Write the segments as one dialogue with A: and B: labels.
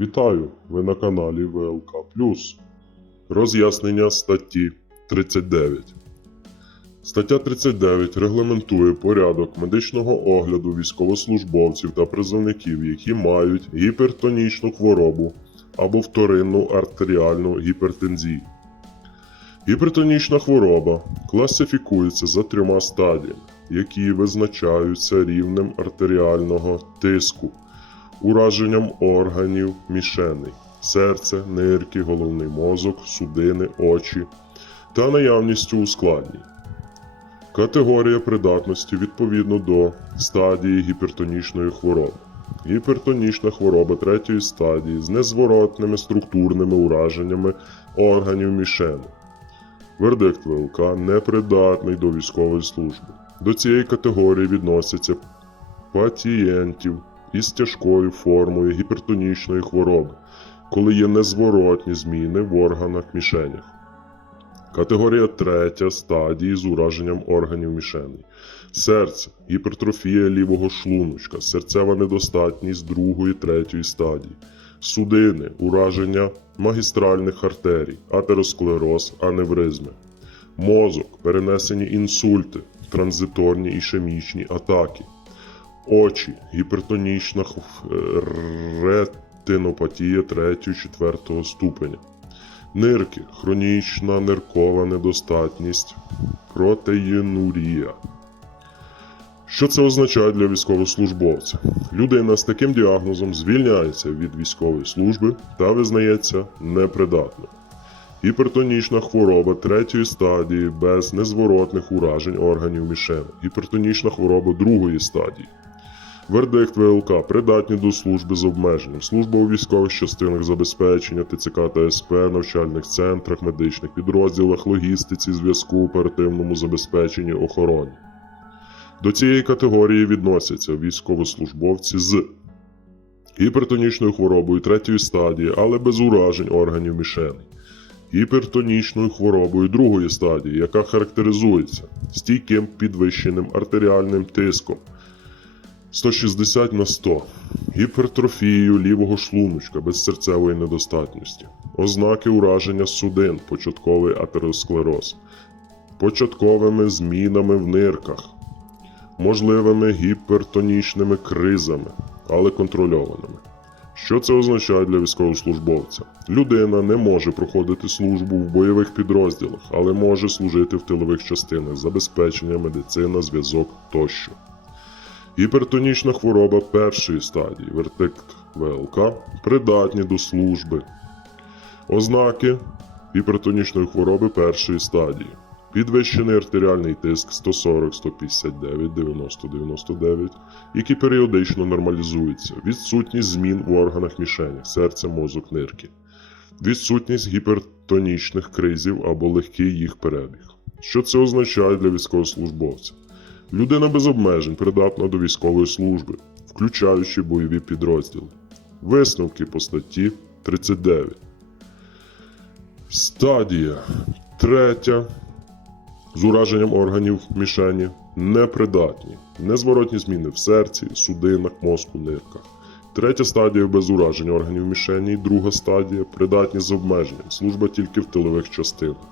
A: Вітаю! Ви на каналі ВЛК Роз'яснення статті 39. Стаття 39 регламентує порядок медичного огляду військовослужбовців та призовників, які мають гіпертонічну хворобу або вторинну артеріальну гіпертензію. Гіпертонічна хвороба класифікується за трьома стадіями, які визначаються рівнем артеріального тиску, ураженням органів мішеней серце, нирки, головний мозок, судини, очі та наявністю ускладнень. Категорія придатності відповідно до стадії гіпертонічної хвороби. Гіпертонічна хвороба третьої стадії з незворотними структурними ураженнями органів мішени. Вердикт ВЛК непридатний до військової служби. До цієї категорії відносяться пацієнтів із тяжкою формою гіпертонічної хвороби, коли є незворотні зміни в органах мішенях. Категорія третя стадії з ураженням органів мішеней. Серце, гіпертрофія лівого шлуночка, серцева недостатність другої третьої стадії. Судини, ураження магістральних артерій, атеросклероз, аневризми. Мозок, перенесені інсульти, транзиторні ішемічні атаки. Очі, гіпертонічна ретинопатія 3-4 ступеня. Нирки, хронічна ниркова недостатність, протеїнурія. Що це означає для військовослужбовця? Людина з таким діагнозом звільняється від військової служби та визнається непридатною. Гіпертонічна хвороба третьої стадії без незворотних уражень органів мішени. Гіпертонічна хвороба другої стадії. Вердикт ВЛК придатні до служби з обмеженням. Служба у військових частинах забезпечення, ТЦК та СП, навчальних центрах, медичних підрозділах, логістиці, зв'язку, оперативному забезпеченні, охороні. До цієї категорії відносяться військовослужбовці з гіпертонічною хворобою третьої стадії, але без уражень органів мішеней. Гіпертонічною хворобою другої стадії, яка характеризується стійким підвищеним артеріальним тиском 160 на 100, гіпертрофією лівого шлуночка без серцевої недостатності, ознаки ураження судин, початковий атеросклероз, початковими змінами в нирках, можливими гіпертонічними кризами, але контрольованими. Що це означає для військовослужбовця? Людина не може проходити службу в бойових підрозділах, але може служити в тилових частинах, забезпечення, медицина, зв'язок тощо. Гіпертонічна хвороба першої стадії, вертикт ВЛК, придатні до служби. Ознаки гіпертонічної хвороби першої стадії. Підвищений артеріальний тиск 140, 159, 90, 99, які періодично нормалізуються, відсутність змін в органах мішенях, серця, мозок, нирки, відсутність гіпертонічних кризів або легкий їх перебіг. Що це означає для військовослужбовця? Людина без обмежень придатна до військової служби, включаючи бойові підрозділи. Висновки по статті 39. Стадія третя з ураженням органів мішені непридатні, незворотні зміни в серці, судинах, мозку, нирках. Третя стадія без ураження органів мішені, друга стадія придатні з обмеженням, служба тільки в тилових частинах.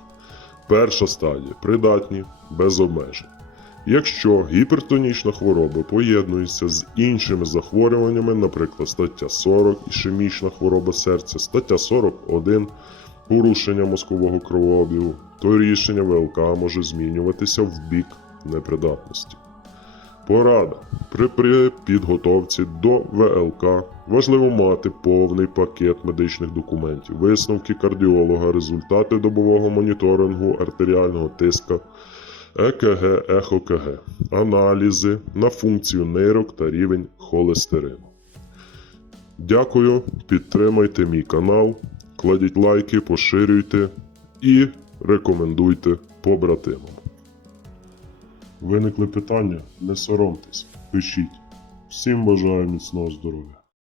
A: Перша стадія придатні без обмежень. Якщо гіпертонічна хвороба поєднується з іншими захворюваннями, наприклад, стаття 40, ішемічна хвороба серця, стаття 41, порушення мозкового кровообігу, то рішення ВЛК може змінюватися в бік непридатності. Порада. При, при підготовці до ВЛК важливо мати повний пакет медичних документів, висновки кардіолога, результати добового моніторингу артеріального тиска, ЕКГ, ЕХОКГ, аналізи на функцію нирок та рівень холестерину. Дякую, підтримайте мій канал, кладіть лайки, поширюйте і рекомендуйте побратимам. Виникли питання? Не соромтесь, пишіть. Всім бажаю міцного здоров'я.